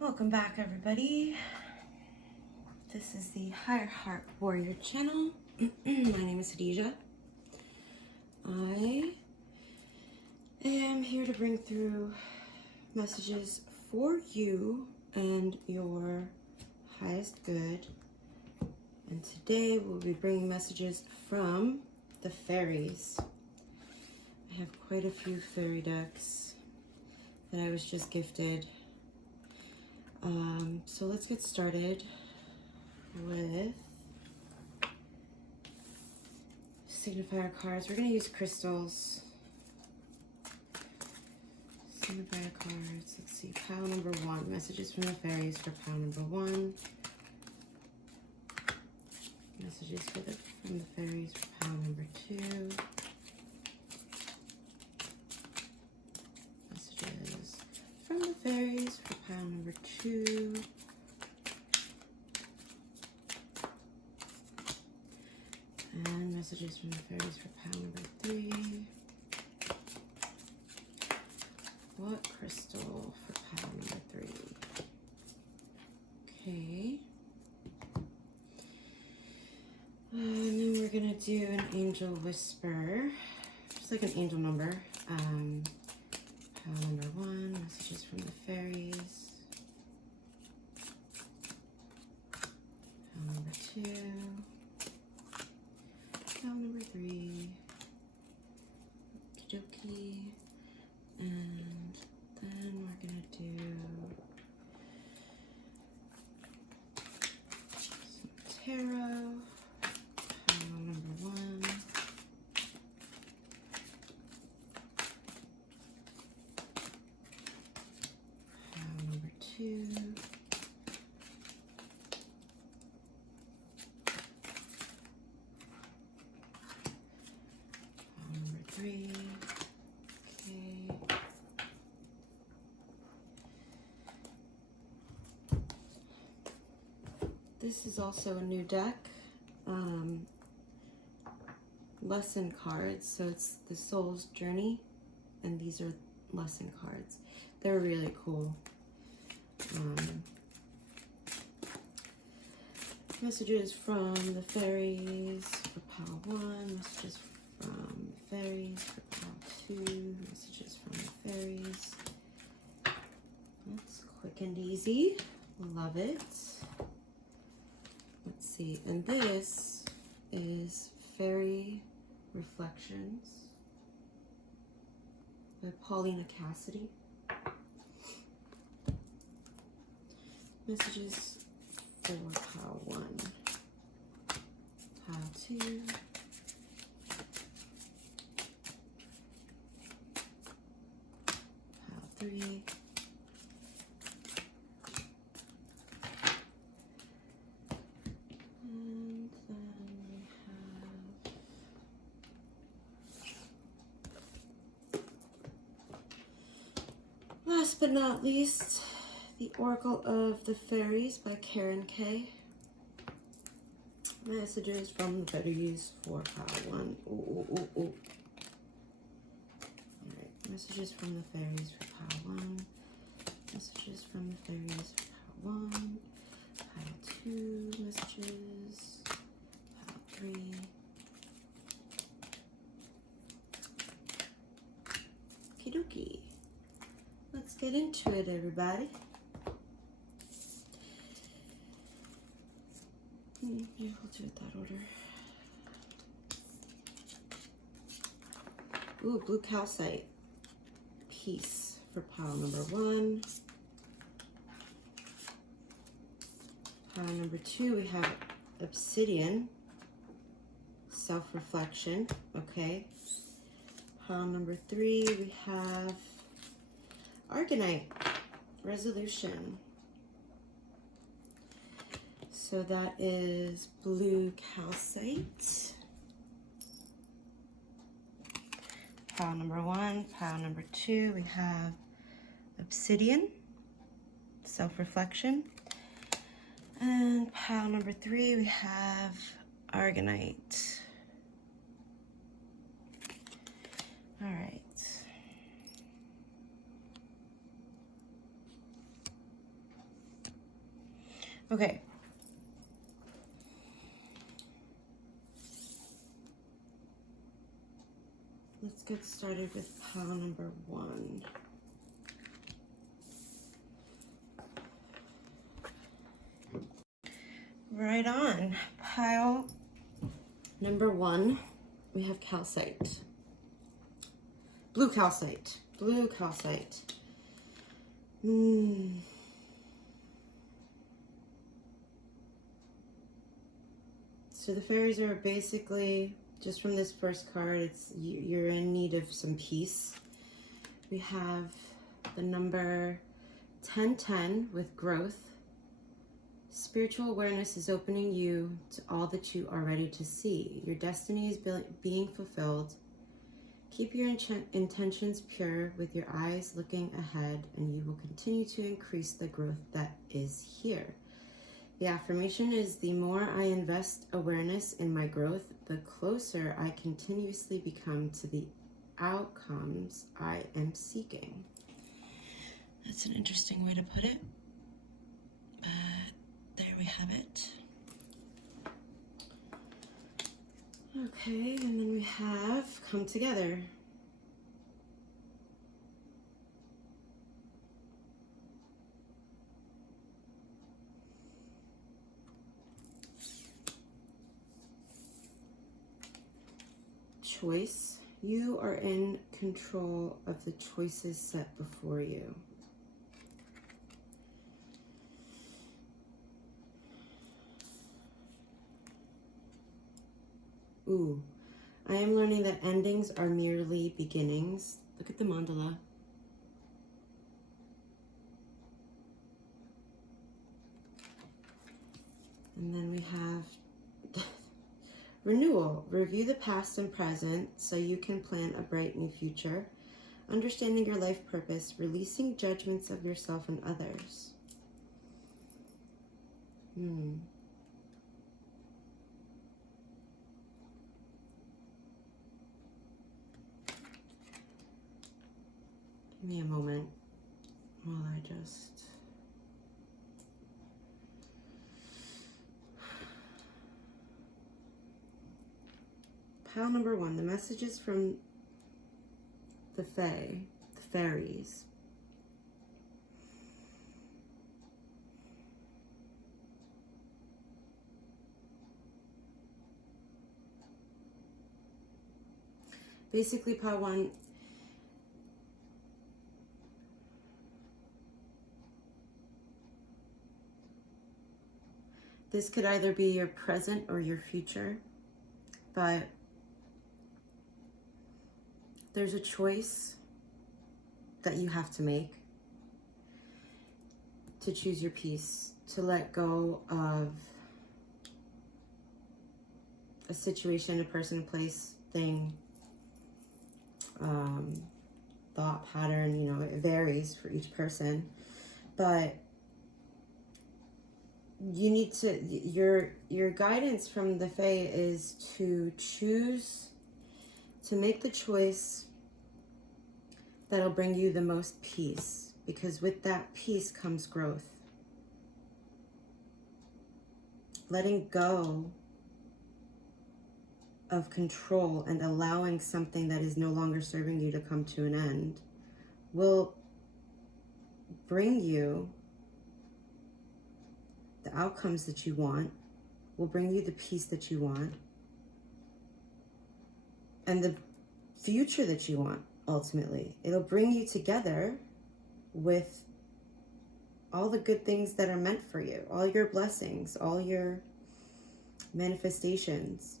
Welcome back, everybody. This is the Higher Heart Warrior channel. My name is Khadija. I am here to bring through messages for you and your highest good. And today we'll be bringing messages from the fairies. I have quite a few fairy decks that I was just gifted. So let's get started with signifier cards. We're going to use crystals. Signifier cards. Let's see. Pile number 1. Messages from the fairies for pile number 1. Messages from the fairies for pile number 2. Messages from the fairies for pile number 2. And messages from the fairies for pile number 3. What crystal for pile number 3? Okay. And then we're gonna do an angel whisper, just like an angel number. Pile number 1, messages from the fairies. Pile number 2. Pile number 3. Okie dokie. And then we're gonna do some tarot. Pile number 1. Pile number 2. Pile number 3. Okay. This is also a new deck. Lesson cards. So it's the Soul's Journey, and these are lesson cards. They're really cool. Messages from the fairies for pile 1. Messages from the fairies for pile 2. Messages from the fairies. That's quick and easy. Love it. Let's see. And this is Fairy Reflections by Paulina Cassidy. Messages for pile 1, pile 2, pile 3, and then we have last but not least, The Oracle of the Fairies by Karen K. Messages from the fairies for pile 1. Alright, messages from the fairies for pile 1. Messages from the fairies for pile 1. Pile 2 messages. Pile 3. Okie dokie. Let's get into it, everybody. Yeah, we'll do it that order. Ooh, blue calcite. Peace for pile number 1. Pile number 2, we have obsidian. Self-reflection. Okay. Pile number 3, we have Arganite. Resolution. So that is blue calcite. Pile number 1, pile number 2, we have obsidian, self-reflection. And pile number 3, we have Arganite. All right. Okay. Let's get started with pile number 1. Right on. Pile number 1, we have calcite. Blue calcite. Blue calcite. So the fairies are basically, just from this first card, it's you're in need of some peace. We have the number 1010 with growth. Spiritual awareness is opening you to all that you are ready to see. Your destiny is being fulfilled. Keep your intentions pure with your eyes looking ahead, and you will continue to increase the growth that is here. The affirmation is, the more I invest awareness in my growth, the closer I continuously become to the outcomes I am seeking. That's an interesting way to put it, but there we have it. Okay, and then we have come together. Choice. You are in control of the choices set before you. Ooh, I am learning that endings are merely beginnings. Look at the mandala. And then we have renewal. Review the past and present so you can plan a bright new future. Understanding your life purpose. Releasing judgments of yourself and others. Give me a moment while I just... Pile number 1, the messages from the Faeries. Basically, pile 1, this could either be your present or your future, but there's a choice that you have to make to choose your peace, to let go of a situation, a person, place, thing, thought pattern. You know, it varies for each person, but you need to, your guidance from the Fae is to choose, to make the choice that'll bring you the most peace, because with that peace comes growth. Letting go of control and allowing something that is no longer serving you to come to an end will bring you the outcomes that you want, will bring you the peace that you want, and the future that you want. Ultimately, it'll bring you together with all the good things that are meant for you, all your blessings, all your manifestations.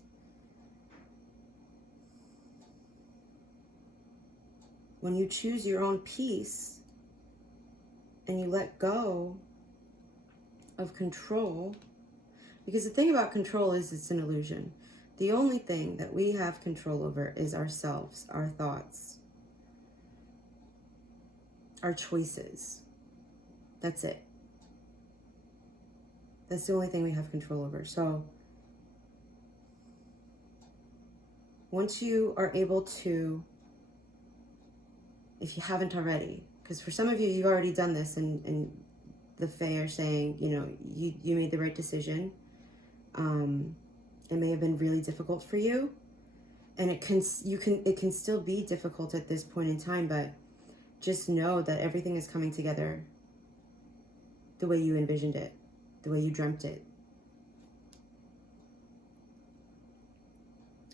When you choose your own peace and you let go of control, because the thing about control is it's an illusion. The only thing that we have control over is ourselves, our thoughts, our choices. That's it. That's the only thing we have control over. So once you are able to, if you haven't already, because for some of you, you've already done this and the Fae are saying, you know, you made the right decision. It may have been really difficult for you, and it can still be difficult at this point in time, but just know that everything is coming together the way you envisioned it, the way you dreamt it.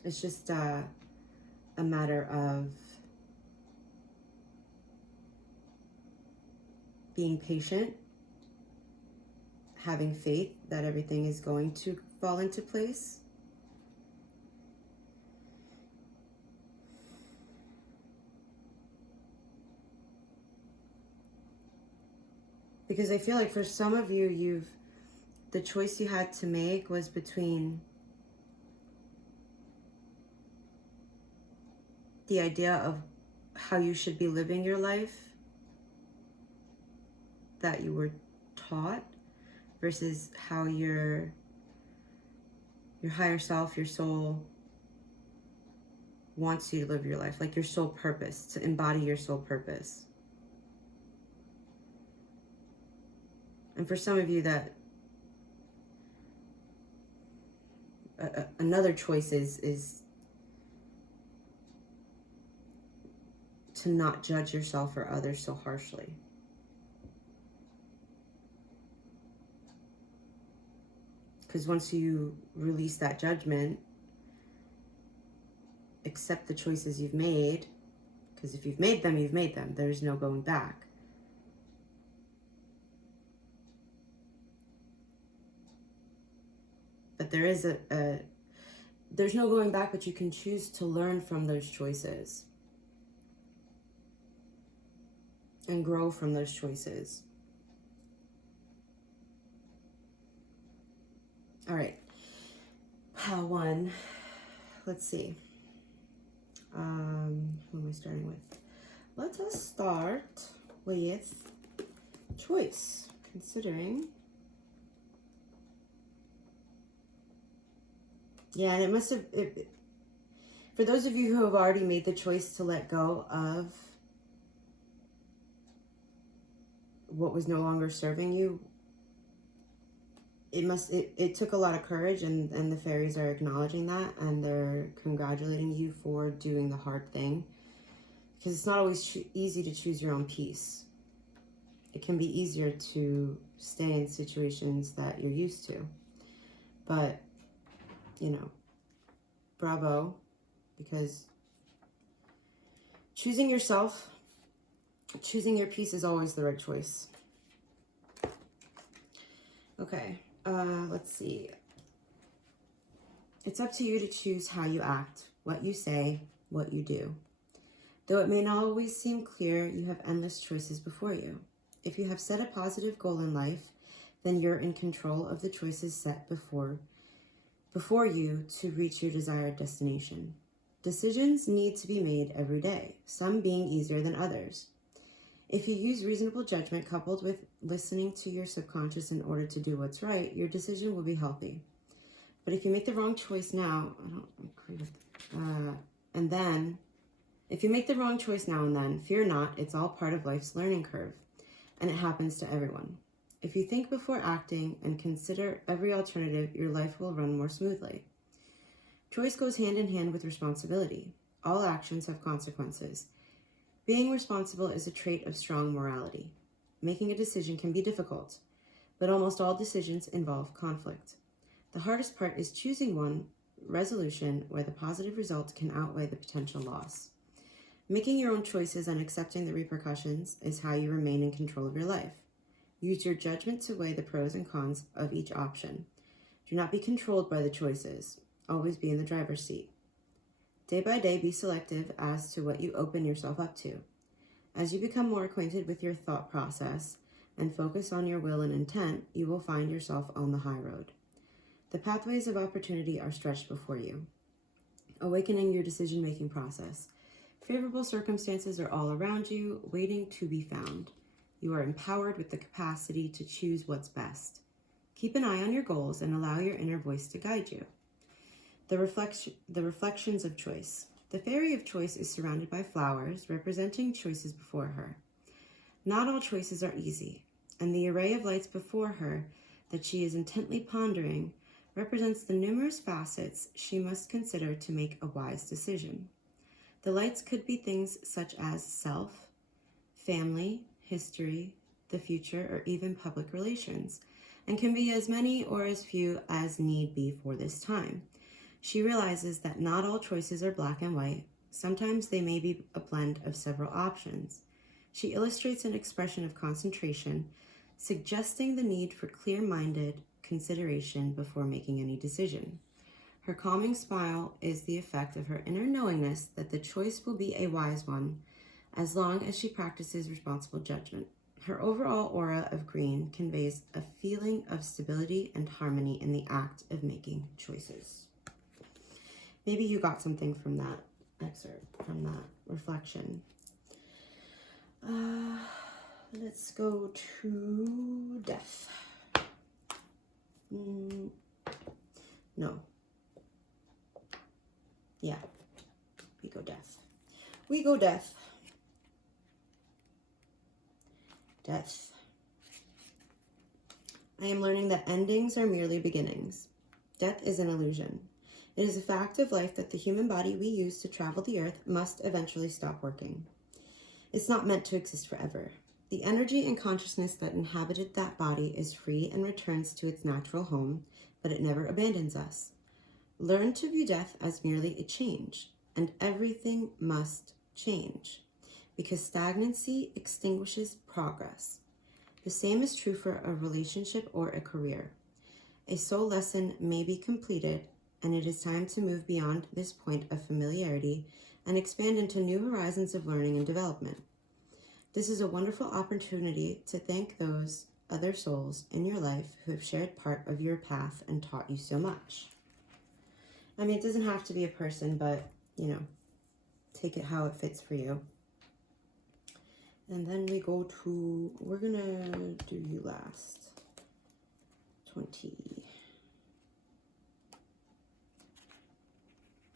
It's just a matter of being patient, having faith that everything is going to fall into place. Because I feel like for some of you, the choice you had to make was between the idea of how you should be living your life that you were taught versus how your higher self, your soul wants you to live your life, like your soul purpose, to embody your soul purpose. And for some of you, that another choice is to not judge yourself or others so harshly. Because once you release that judgment, accept the choices you've made, because if you've made them, you've made them. There's no going back. But there is there's no going back, but you can choose to learn from those choices and grow from those choices. All right, pile one. Let's see. Who am I starting with? Let us start with choice, considering. Yeah, and it must have, for those of you who have already made the choice to let go of what was no longer serving you, it took a lot of courage, and the fairies are acknowledging that, and they're congratulating you for doing the hard thing, because it's not always easy to choose your own peace. It can be easier to stay in situations that you're used to, but you know, bravo, because choosing yourself, choosing your peace is always the right choice. Okay, let's see. It's up to you to choose how you act, what you say, what you do. Though it may not always seem clear, you have endless choices before you. If you have set a positive goal in life, then you're in control of the choices set before you to reach your desired destination. Decisions need to be made every day, some being easier than others. If you use reasonable judgment coupled with listening to your subconscious in order to do what's right, your decision will be healthy. But if you make the wrong choice now, if you make the wrong choice now and then, fear not, it's all part of life's learning curve, and it happens to everyone. If you think before acting and consider every alternative, your life will run more smoothly. Choice goes hand in hand with responsibility. All actions have consequences. Being responsible is a trait of strong morality. Making a decision can be difficult, but almost all decisions involve conflict. The hardest part is choosing one resolution where the positive result can outweigh the potential loss. Making your own choices and accepting the repercussions is how you remain in control of your life. Use your judgment to weigh the pros and cons of each option. Do not be controlled by the choices. Always be in the driver's seat. Day by day, be selective as to what you open yourself up to. As you become more acquainted with your thought process and focus on your will and intent, you will find yourself on the high road. The pathways of opportunity are stretched before you, awakening your decision-making process. Favorable circumstances are all around you, waiting to be found. You are empowered with the capacity to choose what's best. Keep an eye on your goals and allow your inner voice to guide you. The reflections of choice. The fairy of choice is surrounded by flowers, representing choices before her. Not all choices are easy. and the array of lights before her that she is intently pondering represents the numerous facets she must consider to make a wise decision. The lights could be things such as self, family, history, the future, or even public relations, and can be as many or as few as need be for this time. She realizes that not all choices are black and white. Sometimes they may be a blend of several options. She illustrates an expression of concentration, suggesting the need for clear-minded consideration before making any decision. Her calming smile is the effect of her inner knowingness that the choice will be a wise one, as long as she practices responsible judgment. Her overall aura of green conveys a feeling of stability and harmony in the act of making choices. Maybe you got something from that excerpt, from that reflection. Let's go to death. No. Yeah. We go death. We go death. Death. I am learning that endings are merely beginnings. Death is an illusion. It is a fact of life that the human body we use to travel the earth must eventually stop working. It's not meant to exist forever. The energy and consciousness that inhabited that body is free and returns to its natural home, but it never abandons us. Learn to view death as merely a change, and everything must change, because stagnancy extinguishes progress. The same is true for a relationship or a career. A soul lesson may be completed, and it is time to move beyond this point of familiarity and expand into new horizons of learning and development. This is a wonderful opportunity to thank those other souls in your life who have shared part of your path and taught you so much. I mean, it doesn't have to be a person, but, you know, take it how it fits for you. And then we go to, we're going to do you last. 20.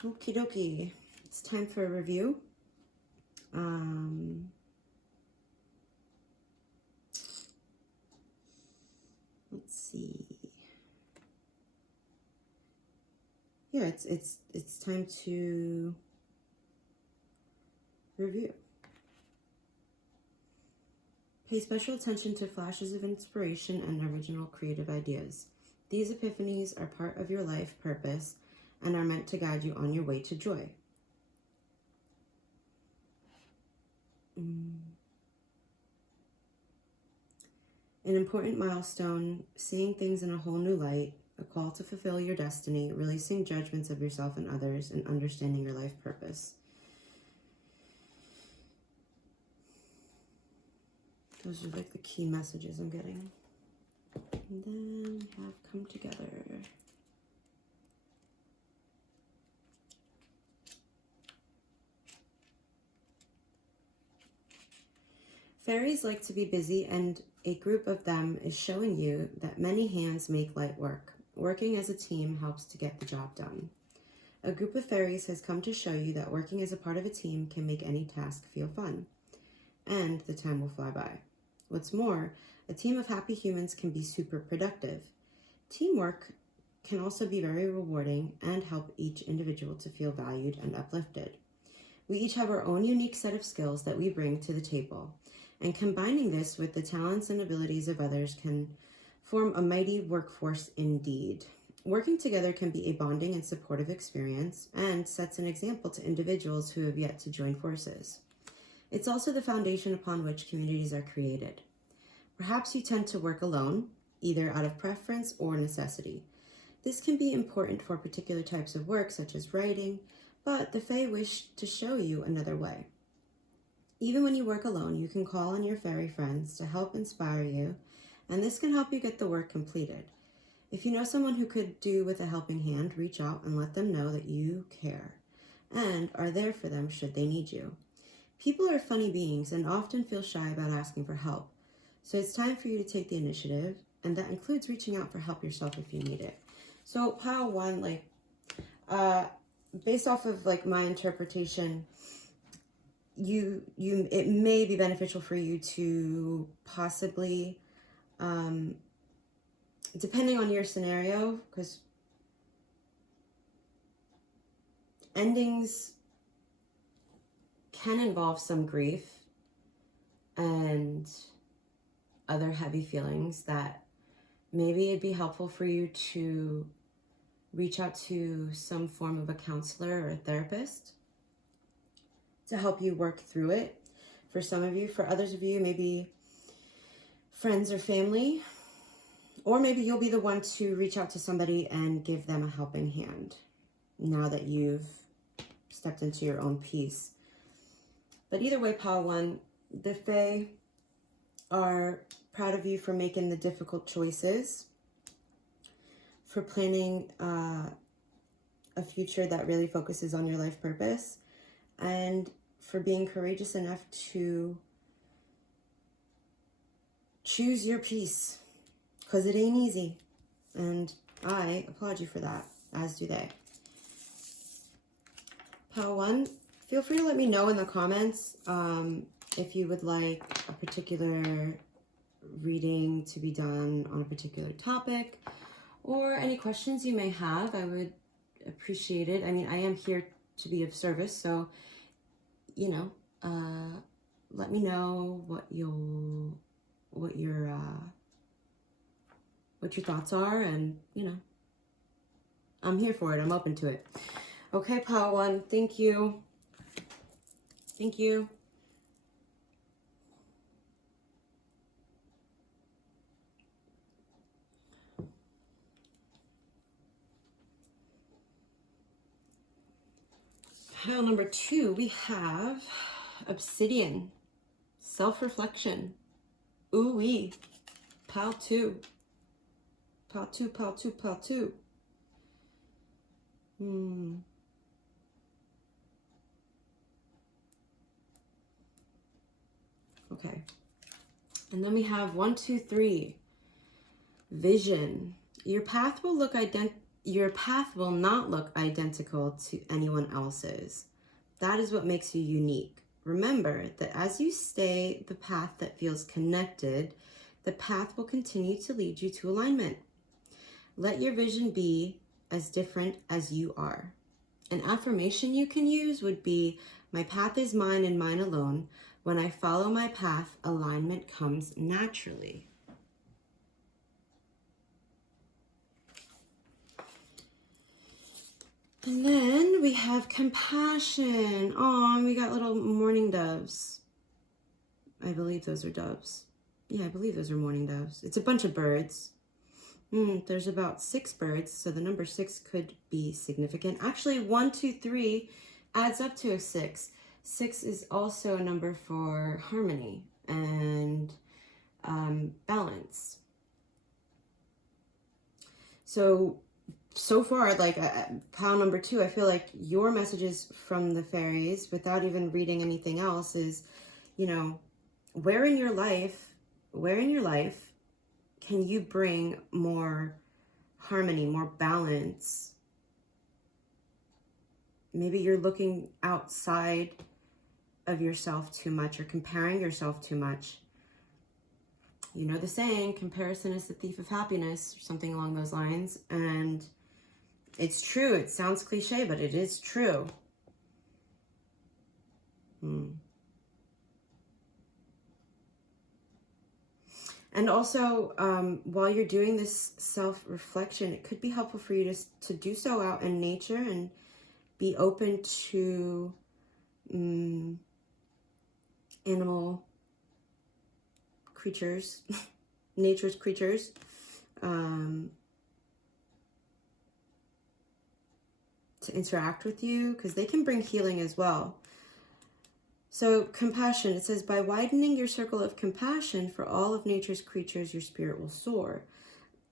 Okie dokie. It's time for a review. Let's see. Yeah, it's time to review. Pay special attention to flashes of inspiration and original creative ideas. These epiphanies are part of your life purpose and are meant to guide you on your way to joy. An important milestone, seeing things in a whole new light, a call to fulfill your destiny, releasing judgments of yourself and others, and understanding your life purpose. Those are like the key messages I'm getting. And then we have come together. Fairies like to be busy, and a group of them is showing you that many hands make light work. Working as a team helps to get the job done. A group of fairies has come to show you that working as a part of a team can make any task feel fun, and the time will fly by. What's more, a team of happy humans can be super productive. Teamwork can also be very rewarding and help each individual to feel valued and uplifted. We each have our own unique set of skills that we bring to the table, and combining this with the talents and abilities of others can form a mighty workforce indeed. Working together can be a bonding and supportive experience and sets an example to individuals who have yet to join forces. It's also the foundation upon which communities are created. Perhaps you tend to work alone, either out of preference or necessity. This can be important for particular types of work, such as writing, but the Fae wish to show you another way. Even when you work alone, you can call on your fairy friends to help inspire you, and this can help you get the work completed. If you know someone who could do with a helping hand, reach out and let them know that you care and are there for them should they need you. People are funny beings and often feel shy about asking for help, so it's time for you to take the initiative, and that includes reaching out for help yourself if you need it. So pile one, based off of my interpretation, it may be beneficial for you to possibly Depending on your scenario, because endings can involve some grief and other heavy feelings, that maybe it'd be helpful for you to reach out to some form of a counselor or a therapist to help you work through it. For some of you, for others of you, maybe friends or family, or maybe you'll be the one to reach out to somebody and give them a helping hand now that you've stepped into your own peace. But either way, Pile 1, the Fae are proud of you for making the difficult choices, for planning a future that really focuses on your life purpose, and for being courageous enough to choose your peace, because it ain't easy. And I applaud you for that, as do they. Pile 1, feel free to let me know in the comments if you would like a particular reading to be done on a particular topic, or any questions you may have. I would appreciate it. I mean, I am here to be of service, so, you know, let me know what your thoughts are, and, you know, I'm here for it. I'm open to it. Okay, Pile 1, thank you. Thank you. Pile number 2, we have Obsidian, self-reflection. Ooh-wee. Pile 2. Pile 2, Pile 2, Pile 2. Okay. And then we have 1, 2, 3. Vision. Your path will not look identical to anyone else's. That is what makes you unique. Remember that as you stay the path that feels connected, the path will continue to lead you to alignment. Let your vision be as different as you are. An affirmation you can use would be, my path is mine and mine alone. When I follow my path, alignment comes naturally. And then we have compassion. Oh, we got little mourning doves. I believe those are doves. Yeah, I believe those are mourning doves. It's a bunch of birds. There's about 6 birds, so the number 6 could be significant. Actually, 1, 2, 3 adds up to a 6. 6 is also a number for harmony and balance. So far, like pile number 2, I feel like your messages from the fairies, without even reading anything else, is, you know, where in your life can you bring more harmony, more balance? Maybe you're looking outside of yourself too much, or comparing yourself too much. You know the saying, comparison is the thief of happiness, or something along those lines. And it's true. It sounds cliche, but it is true. And also, while you're doing this self-reflection, it could be helpful for you to do so out in nature and be open to animal creatures, nature's creatures, to interact with you, because they can bring healing as well. So compassion, it says, by widening your circle of compassion for all of nature's creatures, your spirit will soar.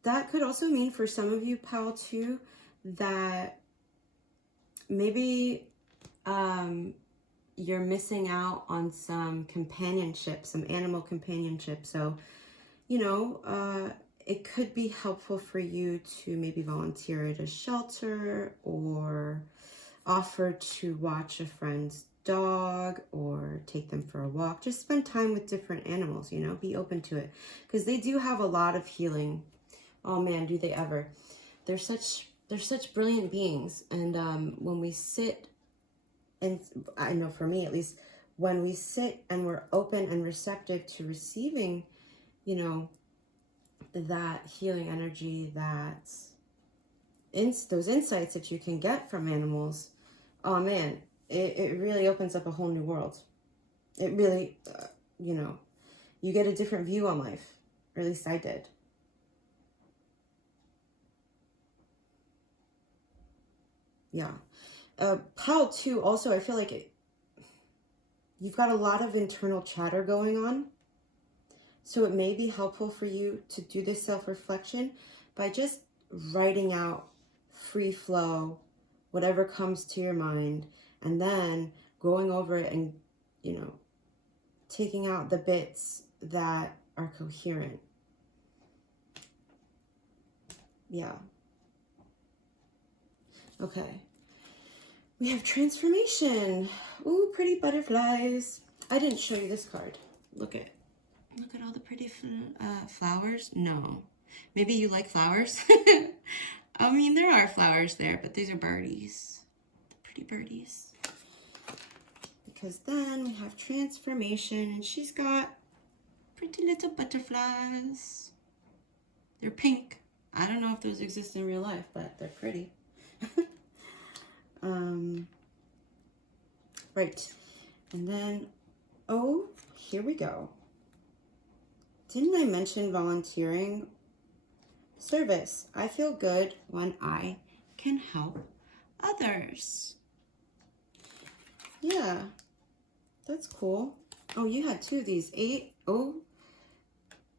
That could also mean for some of you, Pile 2, that maybe you're missing out on some companionship, some animal companionship. So, you know, it could be helpful for you to maybe volunteer at a shelter or offer to watch a friend's dog or take them for a walk. Just spend time with different animals, you know, be open to it. Because they do have a lot of healing. Oh man, do they ever. They're such brilliant beings. And when we sit, and I know for me at least, when we sit and we're open and receptive to receiving, you know, that healing energy, those insights that you can get from animals, oh man, it really opens up a whole new world. It really, you know, you get a different view on life, or at least I did. Yeah. Pal too, also, I feel like you've got a lot of internal chatter going on. So it may be helpful for you to do this self-reflection by just writing out free flow, whatever comes to your mind, and then going over it and, you know, taking out the bits that are coherent. Yeah. Okay. We have transformation. Ooh, pretty butterflies. I didn't show you this card. Look at all the pretty flowers. No. Maybe you like flowers? I mean, there are flowers there, but these are birdies. Pretty birdies. Because then we have transformation, and she's got pretty little butterflies. They're pink. I don't know if those exist in real life, but they're pretty. Right. And then, oh, here we go. Didn't I mention volunteering? Service. I feel good when I can help others. Yeah, that's cool. Oh, you had two of these. 8. Oh,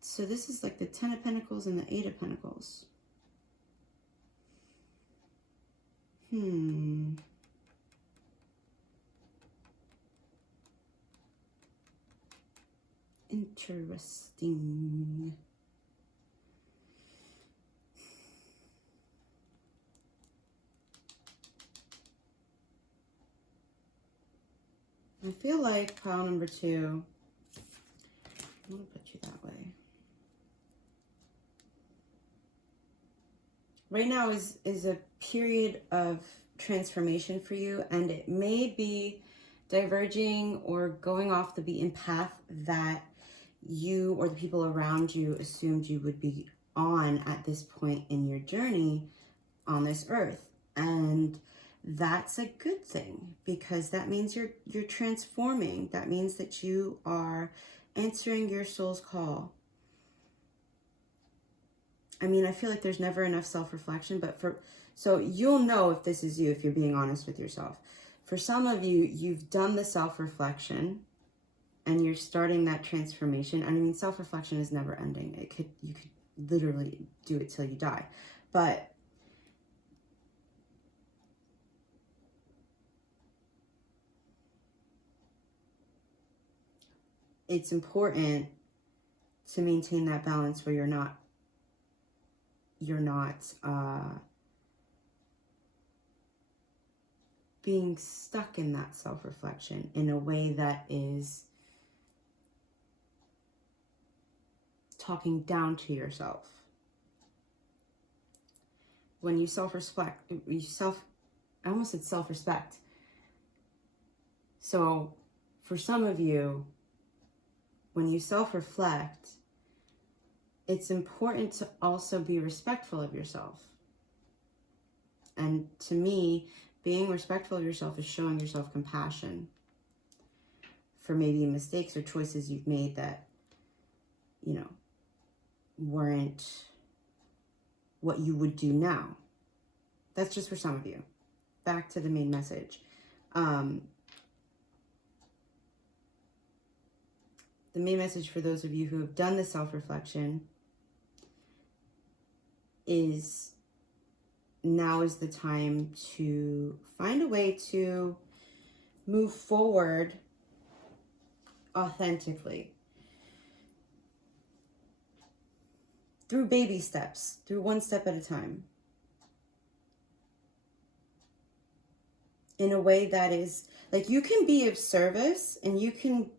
so this is like the 10 of Pentacles and the 8 of Pentacles. Interesting. I feel like pile number 2, I'm going to put you that way. Right now is a period of transformation for you, and it may be diverging or going off the beaten path that you or the people around you assumed you would be on at this point in your journey on this earth. And that's a good thing, because that means you're transforming. That means that you are answering your soul's call. I mean, I feel like there's never enough self-reflection, but so you'll know if this is you, if you're being honest with yourself. For some of you, you've done the self-reflection and you're starting that transformation. And I mean, self-reflection is never ending. You could literally do it till you die. But it's important to maintain that balance where you're not being stuck in that self-reflection in a way that is talking down to yourself. When you self-respect, I almost said self-respect. So for some of you, when you self-reflect, it's important to also be respectful of yourself. And to me, being respectful of yourself is showing yourself compassion for maybe mistakes or choices you've made that, you know, weren't what you would do now. That's just for some of you. Back to the main message. The main message for those of you who have done the self-reflection is now is the time to find a way to move forward authentically. Through baby steps, through one step at a time. in a way that is, like, you can be of service and you can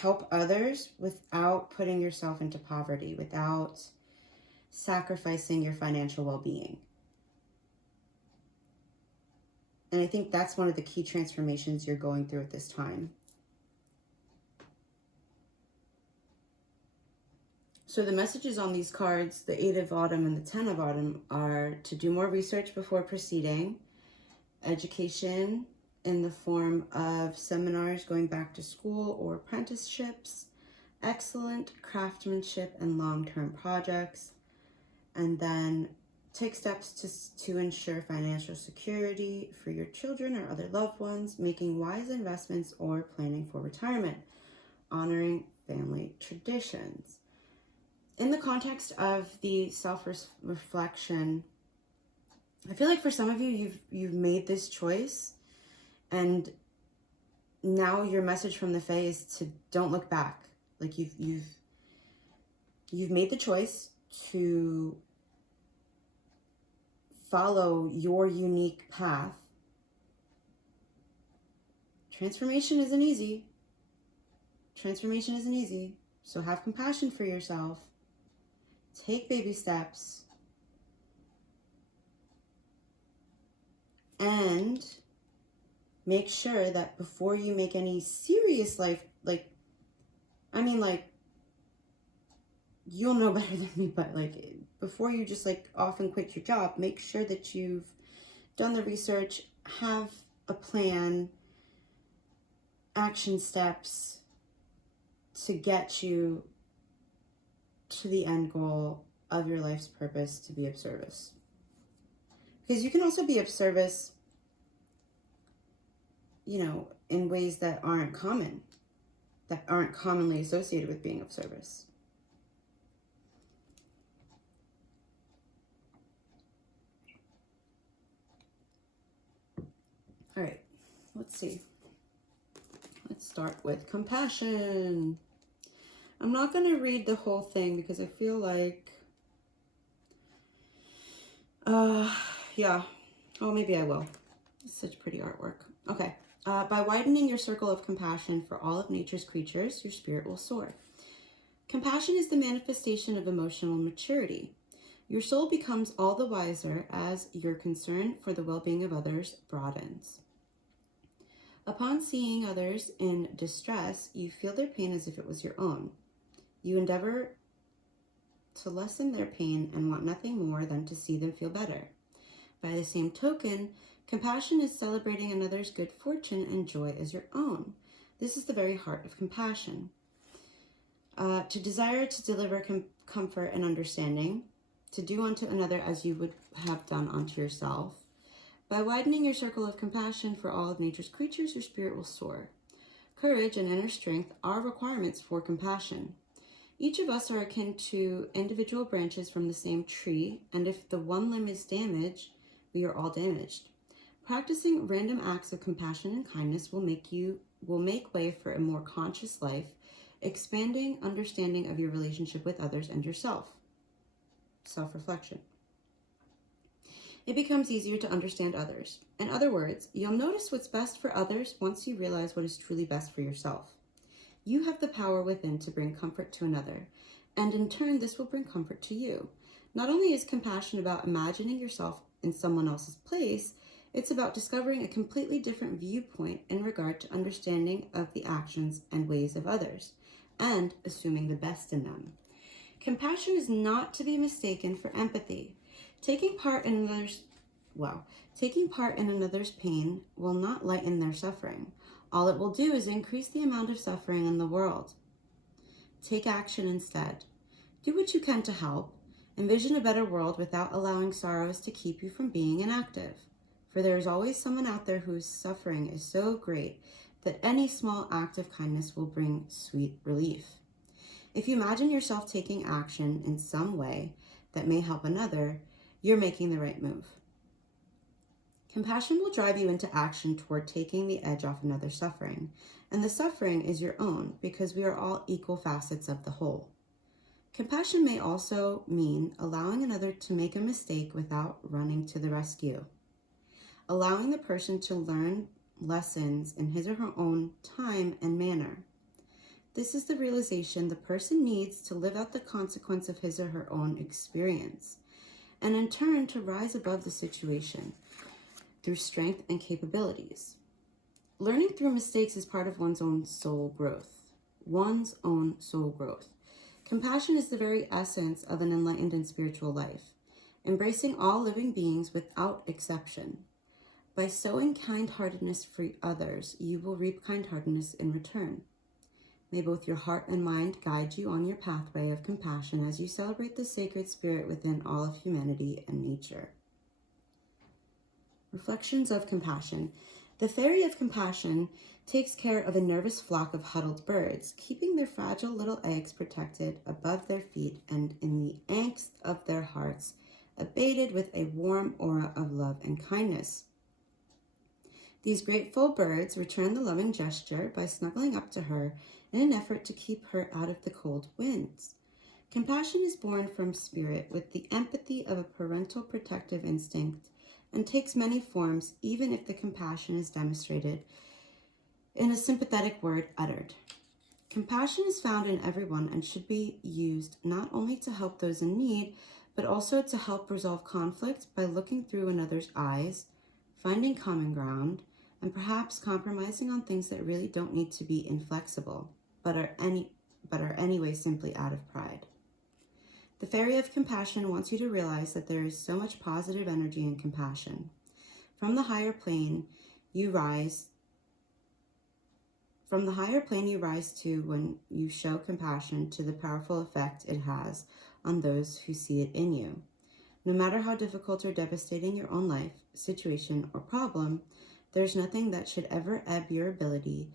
help others without putting yourself into poverty, without sacrificing your financial well-being. And I think that's one of the key transformations you're going through at this time. So the messages on these cards, the 8 of Autumn and the 10 of Autumn, are to do more research before proceeding, education in the form of seminars, going back to school, or apprenticeships, excellent craftsmanship and long-term projects, and then take steps to ensure financial security for your children or other loved ones, making wise investments or planning for retirement, honoring family traditions. In the context of the self-reflection, I feel like for some of you, you've made this choice, and now your message from the Fae is to don't look back. Like you've made the choice to follow your unique path. Transformation isn't easy. Transformation isn't easy. So have compassion for yourself. Take baby steps. And make sure that before you make any serious life, you'll know better than me, but before you just off and quit your job, make sure that you've done the research, have a plan, action steps to get you to the end goal of your life's purpose, to be of service. Because you can also be of service, in ways that aren't common, that aren't commonly associated with being of service. All right, let's see. Let's start with compassion. I'm not going to read the whole thing because I feel like, maybe I will. It's such pretty artwork. Okay. By widening your circle of compassion for all of nature's creatures, your spirit will soar. Compassion is the manifestation of emotional maturity. Your soul becomes all the wiser as your concern for the well-being of others broadens. Upon seeing others in distress, you feel their pain as if it was your own. You endeavor to lessen their pain and want nothing more than to see them feel better. By the same token, compassion is celebrating another's good fortune and joy as your own. This is the very heart of compassion. To desire to deliver comfort and understanding, to do unto another as you would have done unto yourself. By widening your circle of compassion for all of nature's creatures, your spirit will soar. Courage and inner strength are requirements for compassion. Each of us are akin to individual branches from the same tree, and if the one limb is damaged, we are all damaged. Practicing random acts of compassion and kindness will make way for a more conscious life, expanding understanding of your relationship with others and yourself. Self-reflection. It becomes easier to understand others. In other words, you'll notice what's best for others once you realize what is truly best for yourself. You have the power within to bring comfort to another, and in turn, this will bring comfort to you. Not only is compassion about imagining yourself in someone else's place, it's about discovering a completely different viewpoint in regard to understanding of the actions and ways of others, and assuming the best in them. Compassion is not to be mistaken for empathy. Taking part in another's pain will not lighten their suffering. All it will do is increase the amount of suffering in the world. Take action instead. Do what you can to help. Envision a better world without allowing sorrows to keep you from being inactive. For there is always someone out there whose suffering is so great that any small act of kindness will bring sweet relief. If you imagine yourself taking action in some way that may help another, you're making the right move. Compassion will drive you into action toward taking the edge off another's suffering, and the suffering is your own because we are all equal facets of the whole. Compassion may also mean allowing another to make a mistake without running to the rescue. Allowing the person to learn lessons in his or her own time and manner. This is the realization the person needs to live out the consequence of his or her own experience, and in turn to rise above the situation through strength and capabilities. Learning through mistakes is part of one's own soul growth. One's own soul growth. Compassion is the very essence of an enlightened and spiritual life, embracing all living beings without exception. By sowing kind-heartedness for others, you will reap kind-heartedness in return. May both your heart and mind guide you on your pathway of compassion as you celebrate the sacred spirit within all of humanity and nature. Reflections of compassion. The fairy of compassion takes care of a nervous flock of huddled birds, keeping their fragile little eggs protected above their feet and in the angst of their hearts, abated with a warm aura of love and kindness. These grateful birds return the loving gesture by snuggling up to her in an effort to keep her out of the cold winds. Compassion is born from spirit with the empathy of a parental protective instinct and takes many forms, even if the compassion is demonstrated in a sympathetic word uttered. Compassion is found in everyone and should be used not only to help those in need, but also to help resolve conflict by looking through another's eyes, finding common ground, and perhaps compromising on things that really don't need to be inflexible, but are anyway simply out of pride. The fairy of compassion wants you to realize that there is so much positive energy in compassion. From the higher plane you rise to when you show compassion to the powerful effect it has on those who see it in you. No matter how difficult or devastating your own life, situation, or problem, there's nothing that should ever ebb your ability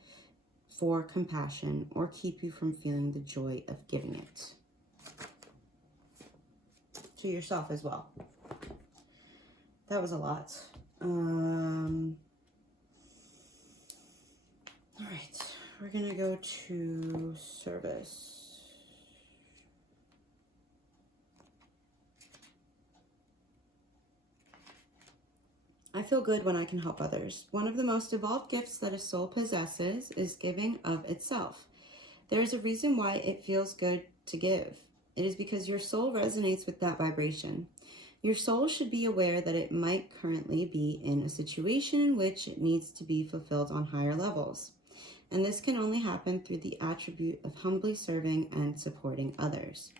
for compassion or keep you from feeling the joy of giving it to yourself as well. That was a lot. All right, we're gonna go to service. I feel good when I can help others. One of the most evolved gifts that a soul possesses is giving of itself. There is a reason why it feels good to give. It is because your soul resonates with that vibration. Your soul should be aware that it might currently be in a situation in which it needs to be fulfilled on higher levels. And this can only happen through the attribute of humbly serving and supporting others.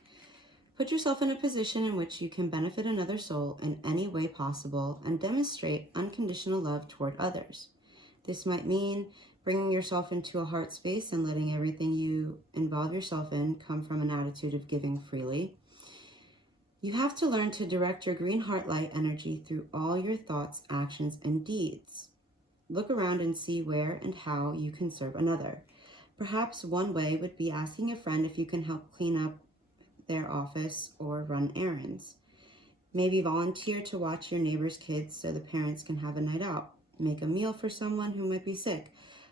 Put yourself in a position in which you can benefit another soul in any way possible and demonstrate unconditional love toward others. This might mean bringing yourself into a heart space and letting everything you involve yourself in come from an attitude of giving freely. You have to learn to direct your green heart light energy through all your thoughts, actions, and deeds. Look around and see where and how you can serve another. Perhaps one way would be asking a friend if you can help clean up their office or run errands. Maybe volunteer to watch your neighbor's kids so the parents can have a night out. Make a meal for someone who might be sick.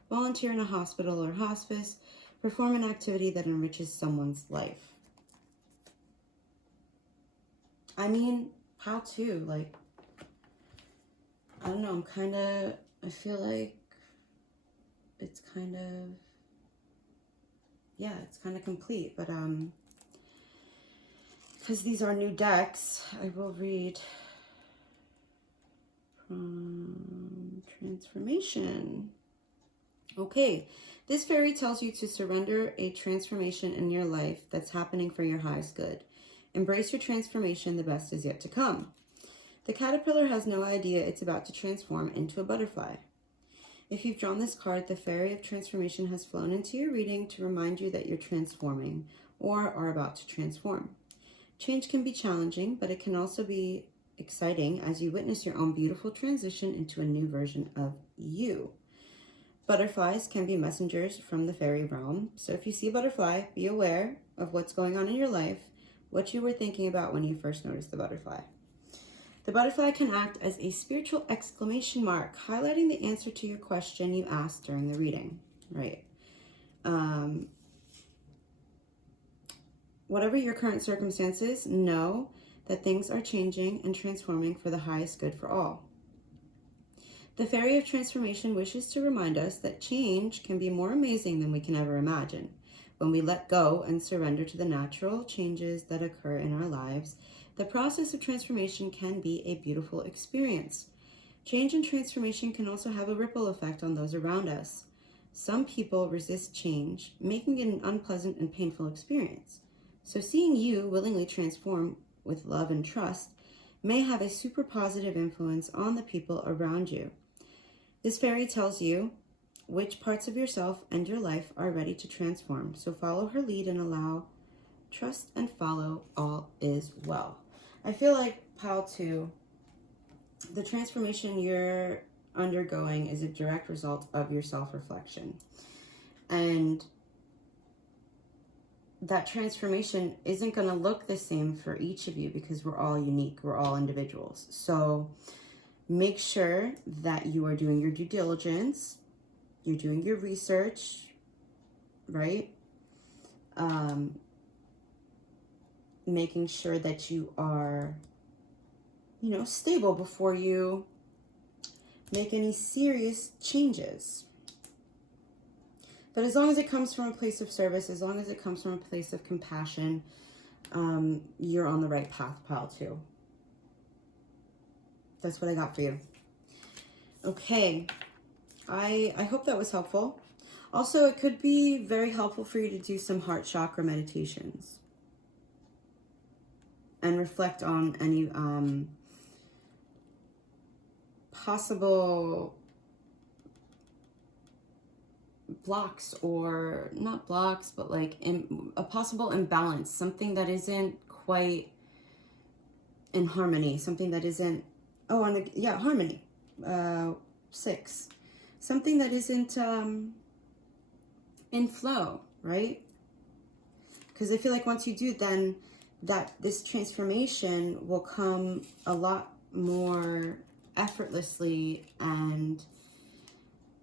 Volunteer in a hospital or hospice. Perform an activity that enriches someone's life. I mean, how to? Like, I don't know, I feel like it's kind of, yeah, it's kind of complete, but because these are new decks, I will read from Transformation. Okay, this fairy tells you to surrender a transformation in your life that's happening for your highest good. Embrace your transformation, the best is yet to come. The caterpillar has no idea it's about to transform into a butterfly. If you've drawn this card, the fairy of transformation has flown into your reading to remind you that you're transforming or are about to transform. Change can be challenging, but it can also be exciting as you witness your own beautiful transition into a new version of you. Butterflies can be messengers from the fairy realm, so if you see a butterfly, be aware of what's going on in your life, what you were thinking about when you first noticed the butterfly. The butterfly can act as a spiritual exclamation mark, highlighting the answer to your question you asked during the reading, right? Whatever your current circumstances, know that things are changing and transforming for the highest good for all. The Fairy of Transformation wishes to remind us that change can be more amazing than we can ever imagine. When we let go and surrender to the natural changes that occur in our lives, the process of transformation can be a beautiful experience. Change and transformation can also have a ripple effect on those around us. Some people resist change, making it an unpleasant and painful experience. So seeing you willingly transform with love and trust may have a super positive influence on the people around you. This fairy tells you which parts of yourself and your life are ready to transform. So follow her lead and allow, trust and follow, all is well. I feel like, pile 2, the transformation you're undergoing is a direct result of your self-reflection. And that transformation isn't going to look the same for each of you because we're all unique. We're all individuals. So make sure that you are doing your due diligence. You're doing your research, right? Making sure that you are, stable before you make any serious changes. But as long as it comes from a place of service, as long as it comes from a place of compassion, you're on the right path, pile 2. That's what I got for you. Okay. I hope that was helpful. Also, it could be very helpful for you to do some heart chakra meditations and reflect on any possible blocks, or not blocks, but like a possible imbalance, something that isn't quite in harmony, something that isn't, harmony, 6. Something that isn't in flow, right? Because I feel like once you do, then this transformation will come a lot more effortlessly, and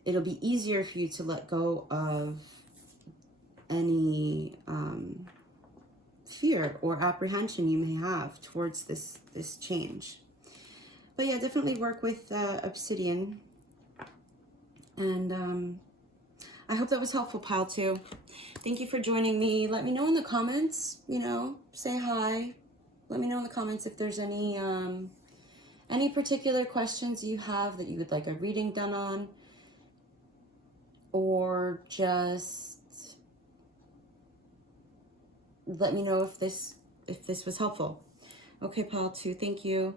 it'll be easier for you to let go of any fear or apprehension you may have towards this change. But yeah, definitely work with Obsidian. And I hope that was helpful, pile 2. Thank you for joining me. Let me know in the comments, say hi. Let me know in the comments if there's any particular questions you have that you would like a reading done on, or just let me know if this was helpful. Okay, pile 2, thank you.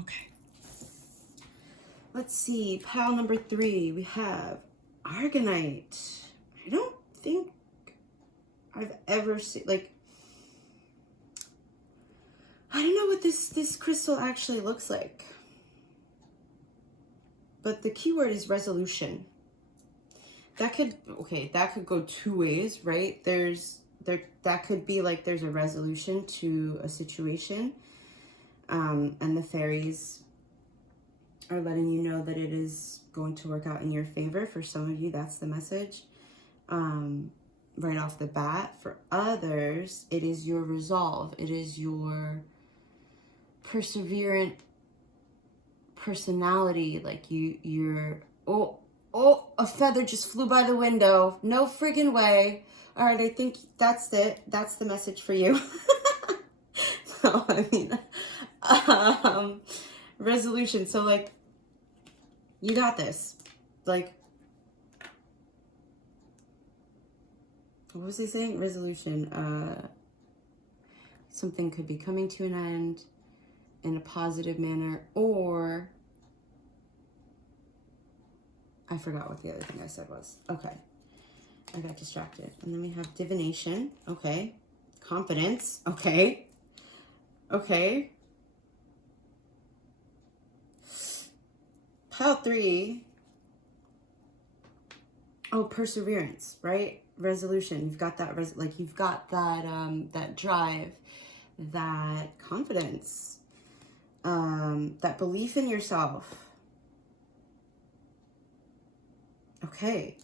Okay. Let's see, pile number 3, we have Arganite. I don't think I've ever seen, I don't know what this crystal actually looks like. But the keyword is resolution. That could go 2 ways, right? That could be like there's a resolution to a situation. And the fairies are letting you know that it is going to work out in your favor. For some of you, that's the message. Right off the bat. For others, it is your resolve. It is your perseverant personality. Like you're, a feather just flew by the window. No friggin' way. All right, I think that's it. That's the message for you. No, I mean, resolution. So like, you got this. Like, what was he saying? Resolution. Something could be coming to an end in a positive manner, or I forgot what the other thing I said was. Okay. I got distracted. And then we have divination. Okay. Confidence. Okay. Okay. Pile 3. Oh, perseverance, right? Resolution. You've got that, you've got that, that drive, that confidence, that belief in yourself. Okay.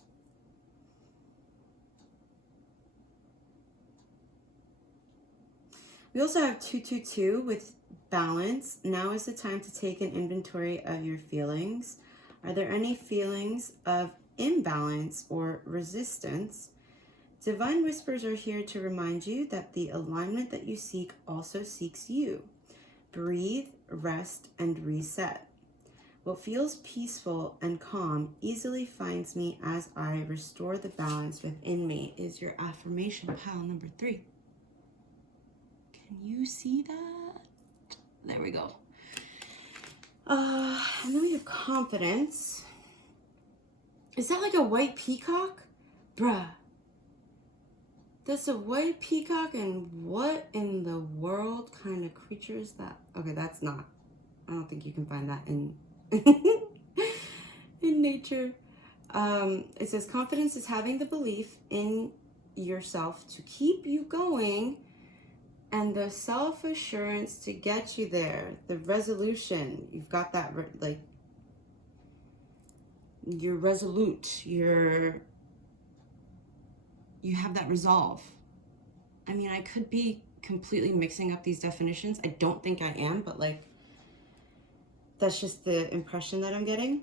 We also have 222 with balance. Now is the time to take an inventory of your feelings. Are there any feelings of imbalance or resistance? Divine whispers are here to remind you that the alignment that you seek also seeks you. Breathe, rest, and reset. What feels peaceful and calm easily finds me as I restore the balance within me is your affirmation pile number 3. Can you see that? There we go. And then we have confidence. Is that like a white peacock? Bruh. That's a white peacock, and what in the world kind of creature is that? Okay, that's not. I don't think you can find that in in nature. It says confidence is having the belief in yourself to keep you going, and the self-assurance to get you there. The resolution, you've got that, like, you're resolute, you have that resolve. I mean, I could be completely mixing up these definitions. I don't think I am, but like, that's just the impression that I'm getting.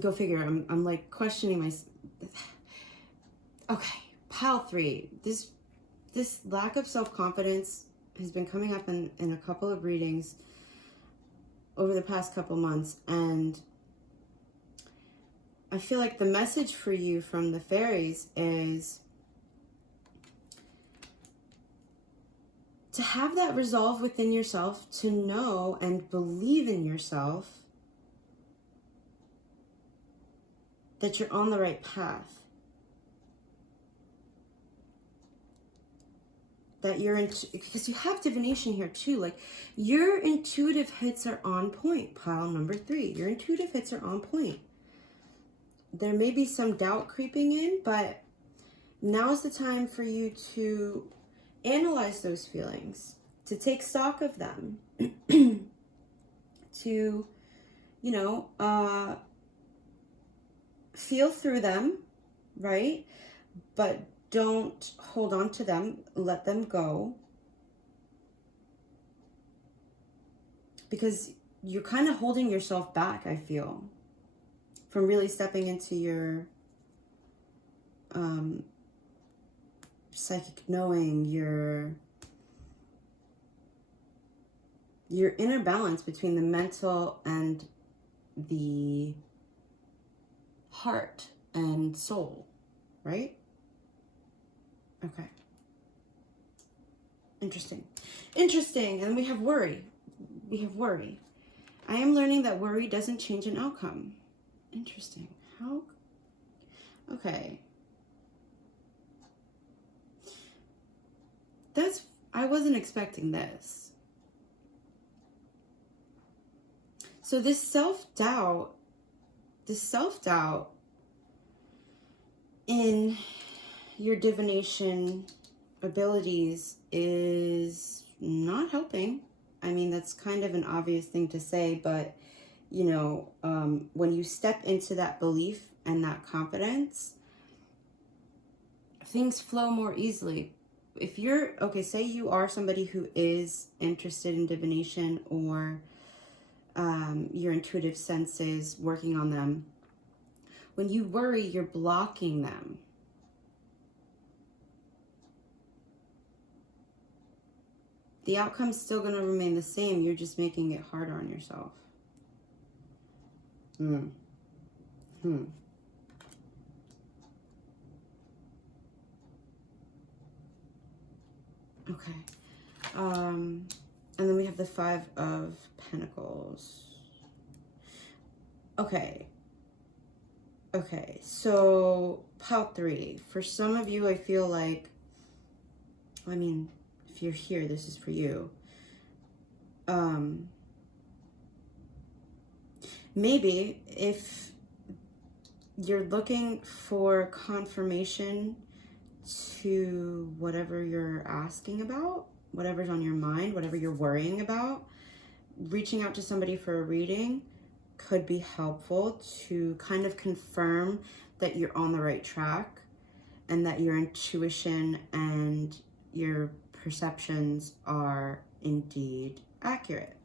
Go figure. I'm like questioning my. Okay, pile 3. This lack of self-confidence has been coming up in a couple of readings over the past couple months, and I feel like the message for you from the fairies is to have that resolve within yourself, to know and believe in yourself that you're on the right path. That you're because you have divination here too. Like, your intuitive hits are on point, pile number 3. Your intuitive hits are on point. There may be some doubt creeping in, but now's the time for you to analyze those feelings, to take stock of them, to, feel through them, right? But don't hold on to them. Let them go. Because you're kind of holding yourself back, I feel, from really stepping into your psychic knowing, your inner balance between the mental and the heart and soul, right? Okay. Interesting. And we have worry. I am learning that worry doesn't change an outcome. Interesting. How? Okay. I wasn't expecting this. So this self-doubt in your divination abilities is not helping. I mean, that's kind of an obvious thing to say, but when you step into that belief and that confidence, things flow more easily. If you're, say you are somebody who is interested in divination, or your intuitive senses, working on them, when you worry, you're blocking them. The outcome's still going to remain the same. You're just making it harder on yourself. Okay. And then we have the 5 of Pentacles. Okay. So pile 3. For some of you, I feel like, if you're here, this is for you. Maybe if you're looking for confirmation to whatever you're asking about, whatever's on your mind, whatever you're worrying about, reaching out to somebody for a reading could be helpful to kind of confirm that you're on the right track, and that your intuition and your perceptions are indeed accurate.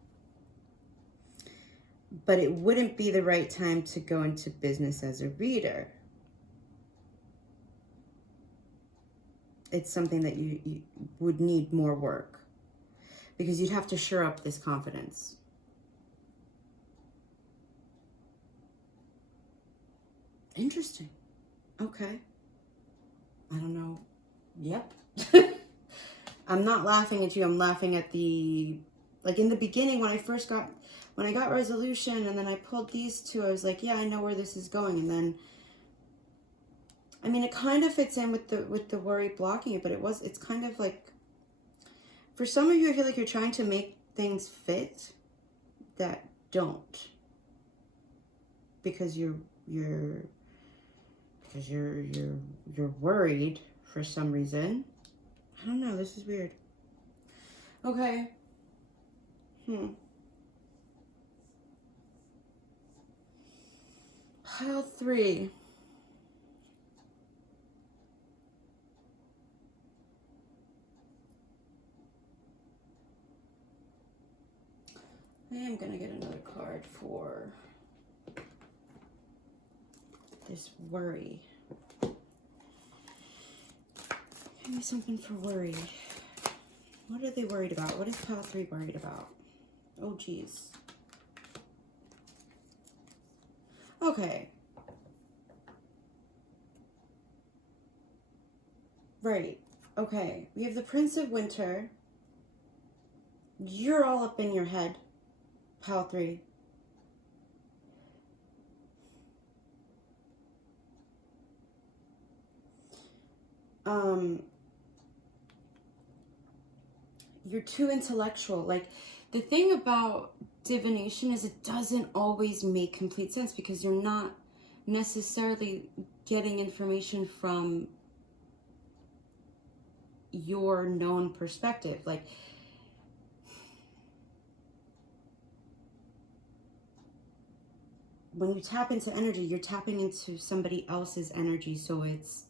But it wouldn't be the right time to go into business as a reader. It's something that you would need more work, because you'd have to shore up this confidence. Interesting. Okay. I don't know. Yep. I'm not laughing at you. I'm laughing at the, like in the beginning when I got resolution and then I pulled these two, I was like, yeah, I know where this is going. And then, I mean, it kind of fits in with the worry blocking it, but it's kind of like, for some of you, I feel like you're trying to make things fit that don't, because you're worried for some reason. I don't know, this is weird. Okay. Pile 3. I am gonna get another card for this worry. Give me something for worry. What are they worried about? What is pile 3 worried about? Oh, geez. Okay. Right. Okay. We have the Prince of Winter. You're all up in your head. Pile 3. You're too intellectual. Like, the thing about divination is it doesn't always make complete sense, because you're not necessarily getting information from your known perspective. Like, when you tap into energy, you're tapping into somebody else's energy. So it's,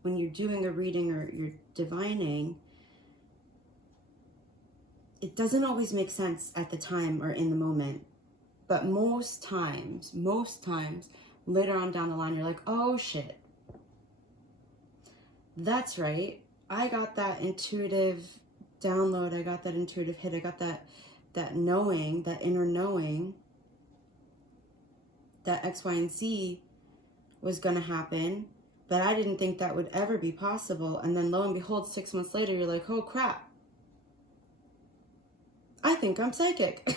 when you're doing a reading or you're divining, it doesn't always make sense at the time or in the moment. But most times, later on down the line, you're like, oh shit, that's right. I got that intuitive download. I got that intuitive hit. I got that knowing, that inner knowing that X, Y, and Z was going to happen. But I didn't think that would ever be possible. And then lo and behold, 6 months later, you're like, oh crap, I think I'm psychic.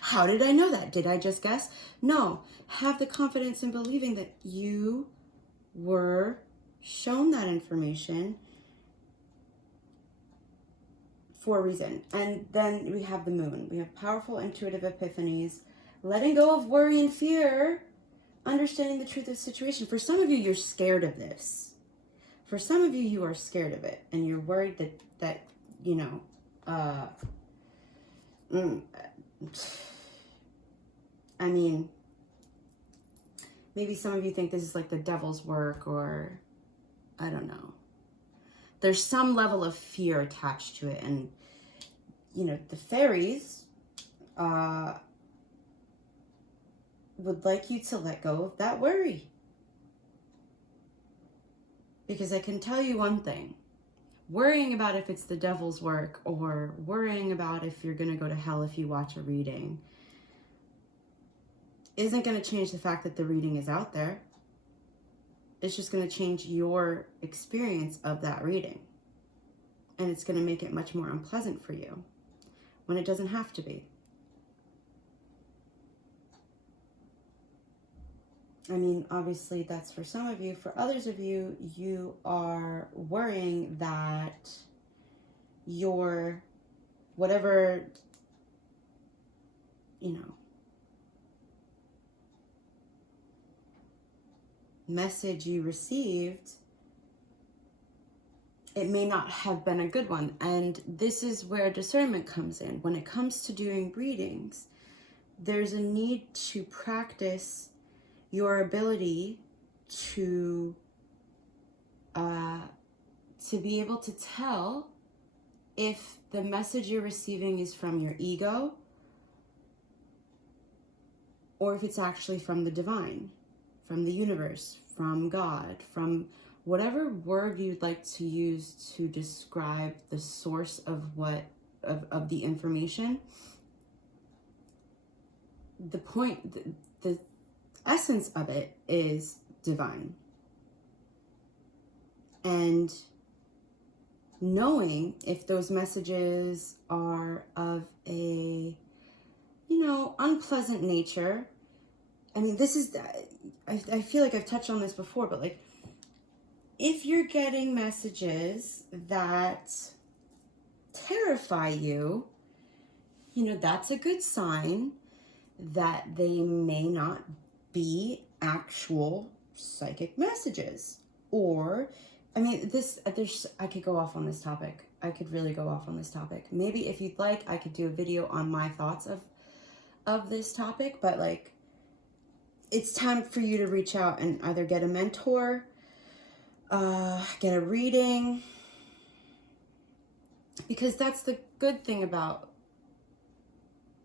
How did I know that? Did I just guess? No. Have the confidence in believing that you were shown that information for a reason. And then we have the moon. We have powerful intuitive epiphanies, letting go of worry and fear, understanding the truth of the situation. For some of you, you're scared of this. For some of you, you are scared of it, and you're worried that you know, I mean, maybe some of you think this is like the devil's work, or I don't know. There's some level of fear attached to it. And, you know, the fairies would like you to let go of that worry. Because I can tell you one thing. Worrying about if it's the devil's work, or worrying about if you're going to go to hell if you watch a reading, isn't going to change the fact that the reading is out there. It's just going to change your experience of that reading. And it's going to make it much more unpleasant for you when it doesn't have to be. I mean, obviously that's for some of you. For others of you, you are worrying that your, whatever, you know, message you received, it may not have been a good one. And this is where discernment comes in. When it comes to doing readings, there's a need to practice your ability to be able to tell if the message you're receiving is from your ego or if it's actually from the divine, from the universe, from God, from whatever word you'd like to use to describe the source of of the information. The point, the essence of it is divine. And knowing if those messages are of a, unpleasant nature. I mean, this is, I feel like I've touched on this before, but like, if you're getting messages that terrify you, that's a good sign that they may not be actual psychic messages. Or, I mean, I could go off on this topic. I could really go off on this topic. Maybe if you'd like, I could do a video on my thoughts of this topic, but like, it's time for you to reach out and either get a mentor, get a reading, because that's the good thing about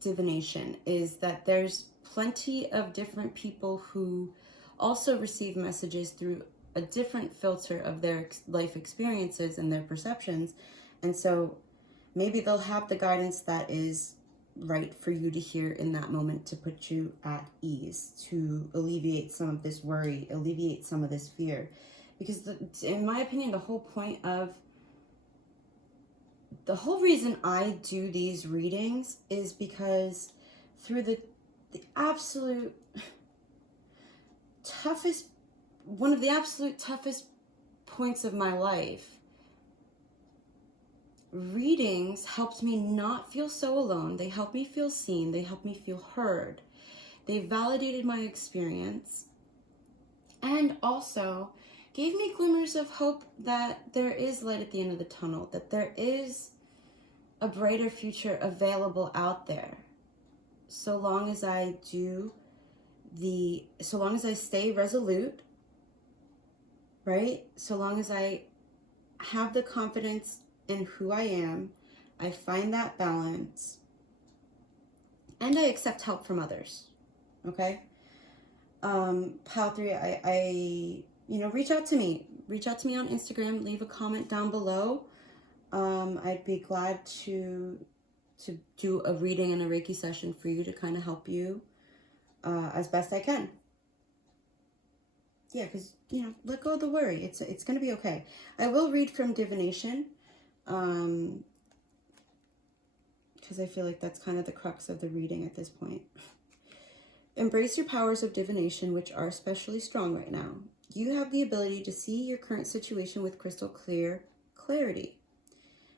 divination, is that there's plenty of different people who also receive messages through a different filter of their life experiences and their perceptions. And so maybe they'll have the guidance that is right for you to hear in that moment, to put you at ease, to alleviate some of this worry, alleviate some of this fear. Because in my opinion, the whole reason I do these readings is because through the absolute toughest, one of the absolute toughest points of my life, readings helped me not feel so alone. They helped me feel seen. They helped me feel heard. They validated my experience and also gave me glimmers of hope that there is light at the end of the tunnel, that there is a brighter future available out there. So long as I stay resolute, right? So long as I have the confidence in who I am, I find that balance, and I accept help from others. Okay? Pile 3, I reach out to me. Reach out to me on Instagram. Leave a comment down below. I'd be glad to do a reading and a Reiki session for you to kind of help you as best I can. Yeah, because, let go of the worry. It's going to be okay. I will read from divination, because I feel like that's kind of the crux of the reading at this point. Embrace your powers of divination, which are especially strong right now. You have the ability to see your current situation with crystal clear clarity.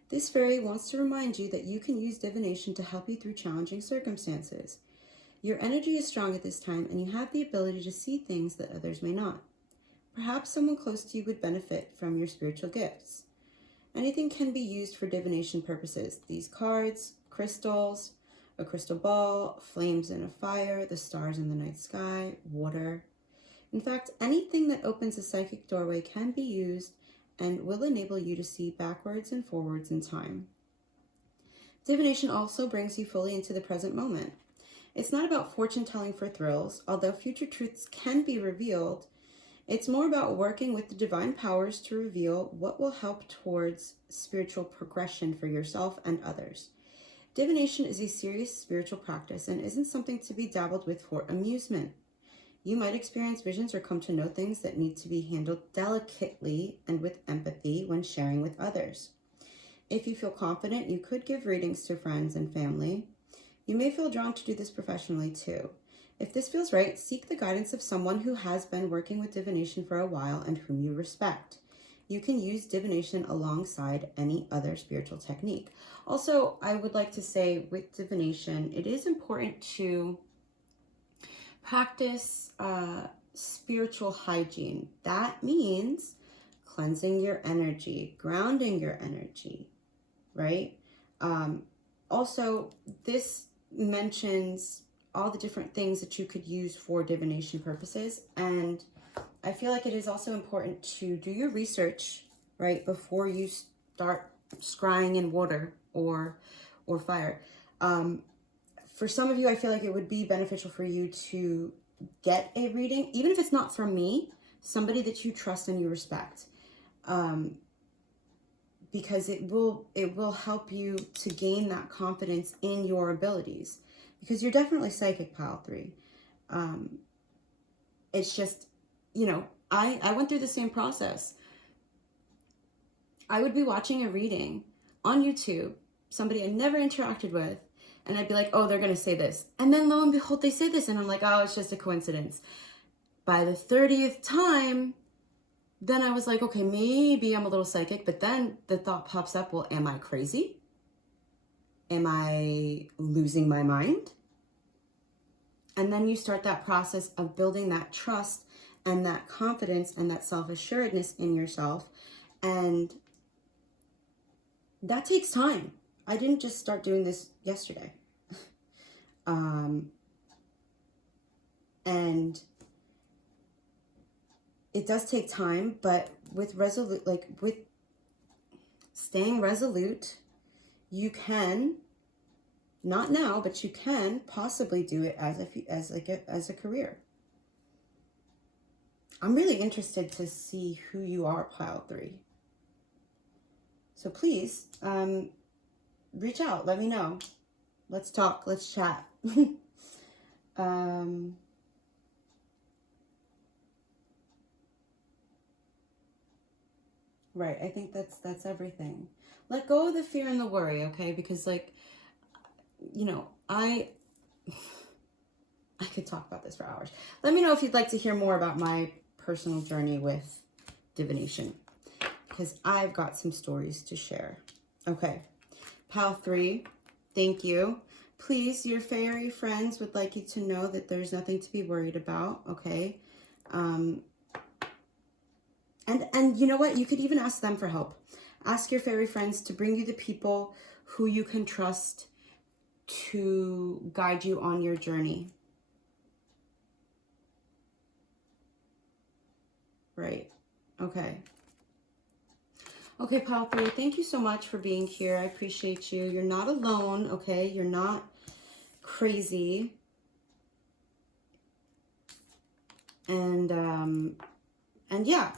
This fairy wants to remind you that you can use divination to help you through challenging circumstances. Your energy is strong at this time, and you have the ability to see things that others may not. Perhaps someone close to you would benefit from your spiritual gifts. Anything can be used for divination purposes. These cards, crystals, a crystal ball, flames in a fire, the stars in the night sky, water. In fact, anything that opens a psychic doorway can be used and will enable you to see backwards and forwards in time. Divination also brings you fully into the present moment. It's not about fortune-telling for thrills, although future truths can be revealed. It's more about working with the divine powers to reveal what will help towards spiritual progression for yourself and others. Divination is a serious spiritual practice and isn't something to be dabbled with for amusement. You might experience visions or come to know things that need to be handled delicately and with empathy when sharing with others. If you feel confident, you could give readings to friends and family. You may feel drawn to do this professionally too. If this feels right, seek the guidance of someone who has been working with divination for a while and whom you respect. You can use divination alongside any other spiritual technique. Also, I would like to say with divination, it is important to practice spiritual hygiene. That means cleansing your energy, grounding your energy, right? Also, this mentions all the different things that you could use for divination purposes. And I feel like it is also important to do your research, right, before you start scrying in water or fire. For some of you, I feel like it would be beneficial for you to get a reading, even if it's not from me, somebody that you trust and you respect. Because it will help you to gain that confidence in your abilities, because you're definitely psychic, pile 3. It's just, you know, I went through the same process. I would be watching a reading on YouTube, somebody I never interacted with, and I'd be like, oh, they're going to say this. And then lo and behold, they say this. And I'm like, oh, it's just a coincidence. By the 30th time, then I was like, okay, maybe I'm a little psychic. But then the thought pops up, well, am I crazy? Am I losing my mind? And then you start that process of building that trust and that confidence and that self-assuredness in yourself. And that takes time. I didn't just start doing this yesterday. And it does take time, but with staying resolute, you can, not now, but you can possibly do it as a career. I'm really interested to see who you are, pile 3. So please, reach out, let me know. Let's talk, let's chat. Right, I think that's everything. Let go of the fear and the worry, okay? Because, like, you know, I could talk about this for hours. Let me know if you'd like to hear more about my personal journey with divination, because I've got some stories to share. Okay, pile 3, thank you. Please, your fairy friends would like you to know that there's nothing to be worried about, okay? And you know what? You could even ask them for help. Ask your fairy friends to bring you the people who you can trust to guide you on your journey. Right. Okay. Okay, pile 3, thank you so much for being here. I appreciate you. You're not alone, okay? You're not crazy. And yeah.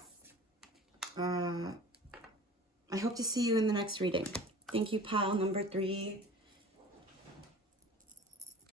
I hope to see you in the next reading. Thank you, pile number 3.